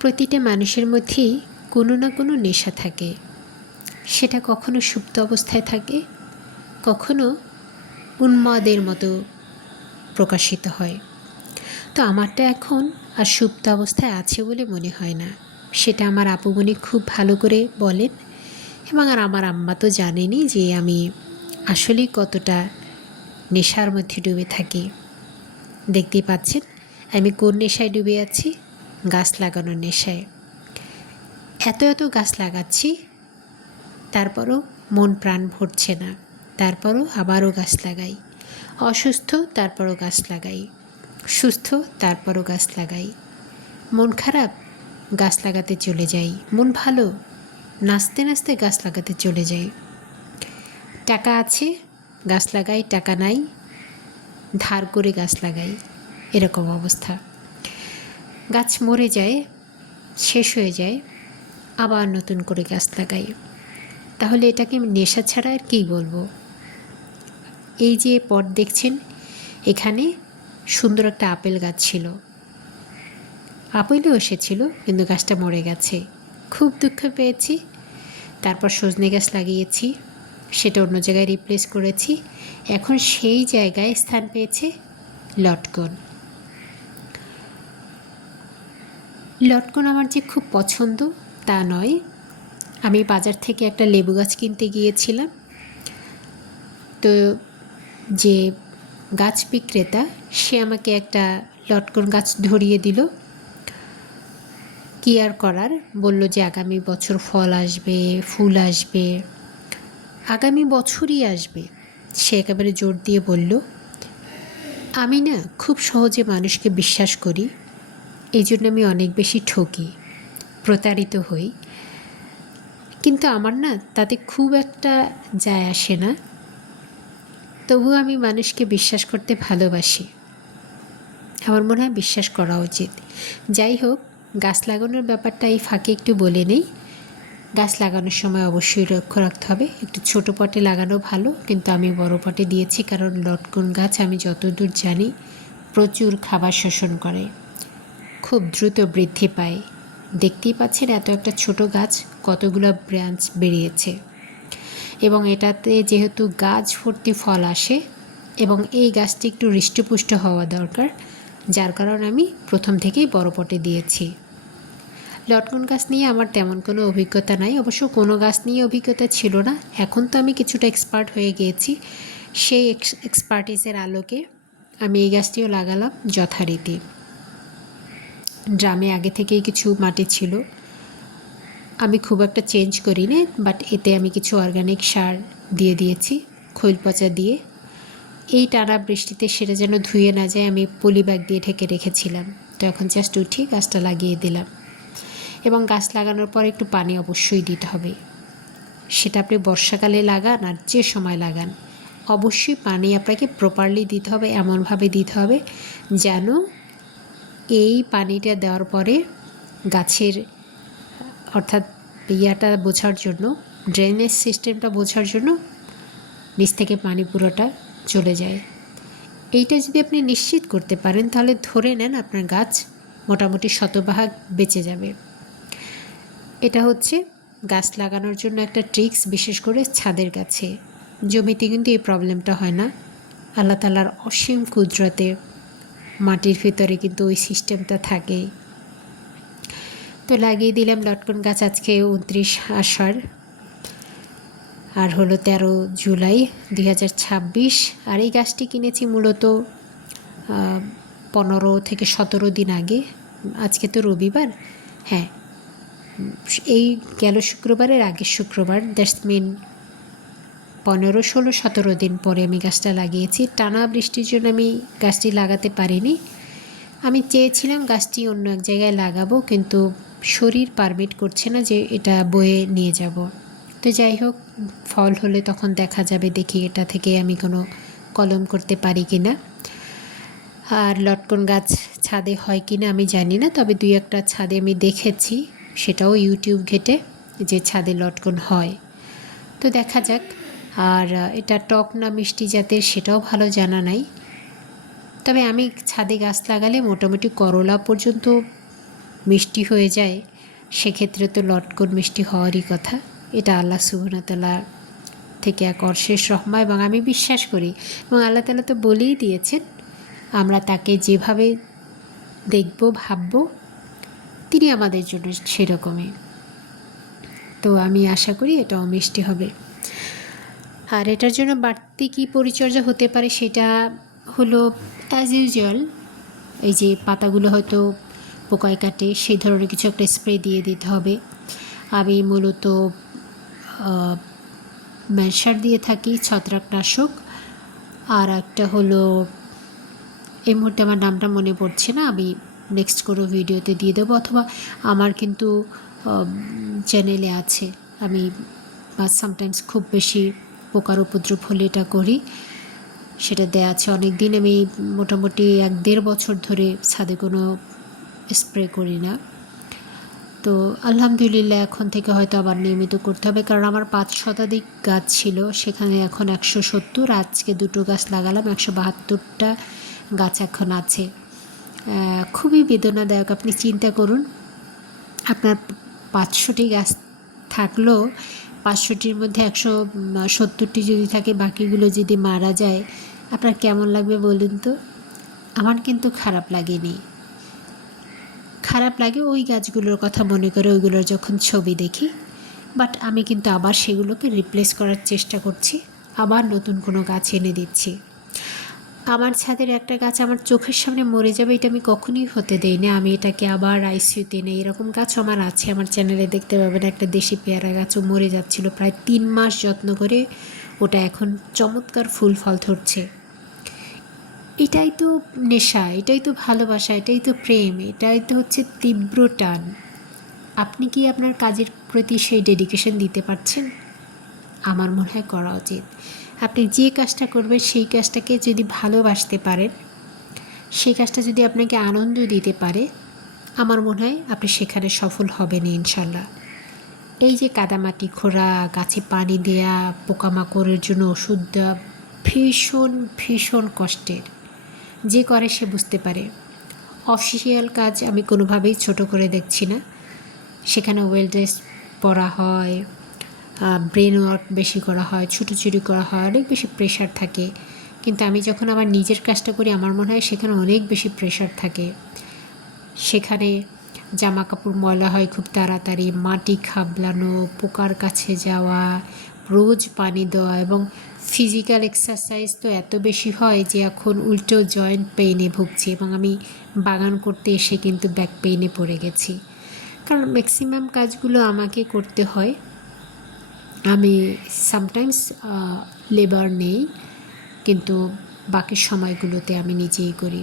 প্রতিটা মানুষের মধ্যেই কোনো না কোনো নেশা থাকে। সেটা কখনো সুপ্ত অবস্থায় থাকে, কখনো উন্মাদের মতো প্রকাশিত হয়। তো আমারটা এখন আর সুপ্ত অবস্থায় আছে বলে মনে হয় না। সেটা আমার আপুমনি খুব ভালো করে বলেন, এবং আর আমার আম্মা তো জানেনই যে আমি আসলেই কতটা নেশার মধ্যে ডুবে থাকি। দেখতেই পাচ্ছেন আমি কোন নেশায় ডুবে আছি, গাছ লাগানোর নেশায়। এত গাছ লাগাচ্ছি, তারপরও মন প্রাণ ভরছে না। তারপরও আবারও গাছ লাগাই। অসুস্থ, তারপরও গাছ লাগাই। সুস্থ, তারপরও গাছ লাগাই। মন খারাপ, গাছ লাগাতে চলে যাই। মন ভালো, নাচতে নাচতে গাছ লাগাতে চলে যাই। টাকা আছে, গাছ লাগাই। টাকা নাই, ধার করে গাছ লাগাই। এরকম অবস্থা। গাছ মরে যায়, শেষ হয়ে যায়, আবার নতুন করে গাছ লাগাই। তাহলে এটাকে নেশা ছাড়া আর কী বলবো। এই যে পট দেখছেন, এখানে সুন্দর একটা আপেল গাছ ছিল। আপেলও এসেছিল, কিন্তু গাছটা মরে গেছে। খুব দুঃখ পেয়েছি। তারপর সজনে গাছ লাগিয়েছি, সেটা অন্য জায়গায় রিপ্লেস করেছি। এখন সেই জায়গায় স্থান পেয়েছে লটকন। লটকন আমার যে খুব পছন্দ তা নয়। আমি বাজার থেকে একটা লেবু গাছ কিনতে গিয়েছিলাম। তো যে গাছ বিক্রেতা, সে আমাকে একটা লটকন গাছ ধরিয়ে দিল। কি আর করার, বলল যে আগামী বছর ফল আসবে, ফুল আসবে, আগামী বছরই আসবে। সে একেবারে জোর দিয়ে বলল। আমি না খুব সহজে মানুষকে বিশ্বাস করি, এই জন্য আমি অনেক বেশি ঠকি, প্রতারিত হই। কিন্তু আমার না তাতে খুব একটা যায় আসে না। তবুও আমি মানুষকে বিশ্বাস করতে ভালোবাসি। আমার মনে হয় বিশ্বাস করা উচিত। যাই হোক, গাছ লাগানোর ব্যাপারটা এই ফাঁকে একটু বলে নেই। গাছ লাগানোর সময় অবশ্যই লক্ষ্য রাখতে হবে। একটু ছোট পটে লাগানো ভালো, কিন্তু আমি বড় পটে দিয়েছি, কারণ লটকন গাছ আমি যতদূর জানি প্রচুর খাবার শোষণ করে, খুব দ্রুত বৃদ্ধি পায়। দেখতেই পাচ্ছেন এত একটা ছোট গাছ কতগুলো ব্রাঞ্চ বেরিয়েছে, এবং এটাতে যেহেতু গাছ ভর্তি ফল আসে, এবং এই গাছটি একটু হৃষ্টপুষ্ট হওয়া দরকার, যার কারণে আমি প্রথম থেকেই বড় পটে দিয়েছি। লটকন গাছ নিয়ে আমার তেমন কোনো অভিজ্ঞতা নাই, অবশ্য কোনো গাছ নিয়ে অভিজ্ঞতা ছিল না। এখন তো আমি কিছুটা এক্সপার্ট হয়ে গিয়েছি। সেই এক্সপার্টিসের আলোকে আমি এই গাছটিও লাগালাম যথারীতি। ড্রামে আগে থেকেই কিছু মাটি ছিল, আমি খুব একটা চেঞ্জ করিনি, বাট এতে আমি কিছু অর্গানিক সার দিয়ে দিয়েছি, খৈল পচা দিয়ে। এই টানা বৃষ্টিতে সেটা যেন ধুয়ে না যায়, আমি পলি ব্যাগ দিয়ে ঢেকে রেখেছিলাম। তো এখন জাস্ট উঠি গাছটা লাগিয়ে দিলাম। এবং গাছ লাগানোর পর একটু পানি অবশ্যই দিতে হবে। সেটা আপনি বর্ষাকালে লাগান আর যে সময় লাগান, অবশ্যই পানি আপনাকে প্রপারলি দিতে হবে। এমনভাবে দিতে হবে যেন এই পানিটা দেওয়ার পরে গাছের, অর্থাৎ ইয়াটা বোঝার জন্য, ড্রেনেজ সিস্টেমটা বোঝার জন্য নিচ থেকে পানি পুরোটা চলে যায়। এইটা যদি আপনি নিশ্চিত করতে পারেন, তাহলে ধরে নেন আপনার গাছ মোটামুটি শতভাগ বেঁচে যাবে। এটা হচ্ছে গাছ লাগানোর জন্য একটা ট্রিক্স, বিশেষ করে ছাদের কাছে। জমিতে কিন্তু এই প্রবলেমটা হয় না। আল্লাহ তাআলার অসীম কুদরতে মাটির ভিতরে কিন্তু ওই সিস্টেমটা থাকে। তো লাগিয়ে দিলাম লটকন গাছ। আজকে 29 আষাঢ়, আর হলো 13 জুলাই 2026। আর এই গাছটি কিনেছি মূলত 15 থেকে 17 দিন আগে। আজকে তো রবিবার, হ্যাঁ, এই গেল শুক্রবারের আগের শুক্রবার, দ্যাটস মিন 15, 16, 17 দিন পরে আমি গাছটা লাগিয়েছি। টানা বৃষ্টির জন্য আমি গাছটি লাগাতে পারিনি। আমি চেয়েছিলাম গাছটি অন্য এক জায়গায় লাগাবো, কিন্তু শরীর পারমিট করছে না যে এটা বয়ে নিয়ে যাব। তো যাই হোক, ফল হলে তখন দেখা যাবে, দেখি এটা থেকে আমি কোনো কলম করতে পারি কি না। আর লটকন গাছ ছাদে হয় কি না আমি জানি না, তবে 2-1টা ছাদে আমি দেখেছি, সেটাও ইউটিউব ঘেটে, যে ছাদে লটকন হয়। তো দেখা যাক। আর এটা টক না মিষ্টি জাতের সেটাও ভালো জানা নাই। তবে আমি ছাদে গাছ লাগালে মোটামুটি করলা পর্যন্ত মিষ্টি হয়ে যায়, সেক্ষেত্রে তো লটকন মিষ্টি হওয়ারই কথা। এটা আল্লাহ সুবহানাহু ওয়া তাআলা থেকে এক অশেষ রহমত, এবং আমি বিশ্বাস করি, এবং আল্লাহ তাআলা তো বলেই দিয়েছেন আমরা তাকে যেভাবে দেখব ভাবব তিনি আমাদের জন্য সেরকমই। তো আমি আশা করি এটাও মিষ্টি হবে। আর এটার জন্য বাড়তি কী পরিচর্যা হতে পারে সেটা হলো অ্যাজ ইউজুয়াল, এই যে পাতাগুলো হয়তো পোকায় কাটে, সেই ধরনের কিছু একটা স্প্রে দিয়ে দিতে হবে। আমি মূলত ম্যানসার দিয়ে থাকি, ছত্রাকনাশক। আর একটা হলো, এই মুহূর্তে আমার নামটা মনে পড়ছে না, আমি নেক্সট কোনো ভিডিওতে দিয়ে দেবো, অথবা আমার কিন্তু চ্যানেলে আছে। আমি সামটাইমস খুব বেশি পোকার উপদ্রব হলে এটা করি, সেটা দেয়া আছে অনেক দিন। আমি মোটামুটি 1-1.5 বছর ধরে ছাদে কোনো স্প্রে করি না। তো আলহামদুলিল্লাহ এখন থেকে হয়তো আবার নিয়মিত করতে হবে, কারণ আমার 5 শতাধিক গাছ ছিল, সেখানে এখন 170। আজকে 2টো গাছ লাগালাম, 172টা গাছ এখন আছে। খুবই বেদনাদায়ক। আপনি চিন্তা করুন, আপনার 500টি গাছ থাকলেও 500টির মধ্যে 170টি যদি থাকে, বাকিগুলো যদি মারা যায়, আপনার কেমন লাগবে বলুন তো? আমার কিন্তু খারাপ লাগেনি। খারাপ লাগে ওই গাছগুলোর কথা মনে করে, ওইগুলোর যখন ছবি দেখি। বাট আমি কিন্তু আবার সেগুলোকে রিপ্লেস করার চেষ্টা করছি, আবার নতুন কোনো গাছ এনে দিচ্ছি। আমার ছাদের একটা গাছ আমার চোখের সামনে মরে যাবে, এটা আমি কখনোই হতে দেই না। আমি এটাকে আবার আইসিইউতে নেই। এরকম গাছও আমার আছে, আমার চ্যানেলে দেখতে পাবেন। একটা দেশি পেয়ারা গাছও মরে যাচ্ছিল, প্রায় 3 মাস যত্ন করে ওটা এখন চমৎকার ফুল ফল ধরছে। এটাই তো নেশা, এটাই তো ভালোবাসা, এটাই তো প্রেম, এটাই তো হচ্ছে তীব্র টান। আপনি কি আপনার কাজের প্রতি সেই ডেডিকেশন দিতে পারছেন? আমার মনে হয় করা উচিত। আপনি যে কাজটা করবেন সেই কাজটাকে যদি ভালোবাসতে পারেন, সেই কাজটা যদি আপনাকে আনন্দ দিতে পারে, আমার মনে হয় আপনি সেখানে সফল হবেন ইনশাল্লাহ। এই যে কাদামাটি খোঁড়া, গাছে পানি দেয়া, পোকামাকড়ের জন্য ওষুধ দেওয়া ভীষণ ভীষণ কষ্টের। যে করে সে বুঝতে পারে। অফিসিয়াল কাজ আমি কোনোভাবেই ছোট করে দেখছি না। সেখানে ওয়েলনেস পড়া হয়, ব্রেন ওয়ার্ক বেশি করা হয়, ছুটোছুটি করা হয়, অনেক বেশি প্রেশার থাকে। কিন্তু আমি যখন আমার নিজের কাজটা করি, আমার মনে হয় সেখানে অনেক বেশি প্রেশার থাকে। সেখানে জামা কাপড় ময়লা হয় খুব তাড়াতাড়ি, মাটি খাবলানো, পোকার কাছে যাওয়া, রোজ পানি দেওয়া, এবং ফিজিক্যাল এক্সারসাইজ তো এত বেশি হয় যে এখন উল্টো জয়েন্ট পেইনে ভুগছি, এবং আমি বাগান করতে এসে কিন্তু ব্যাক পেইনে পড়ে গেছি, কারণ ম্যাক্সিমাম কাজগুলো আমাকে করতে হয়। আমি সামটাইমস লেবার নেই, কিন্তু বাকি সময়গুলোতে আমি নিজেই করি।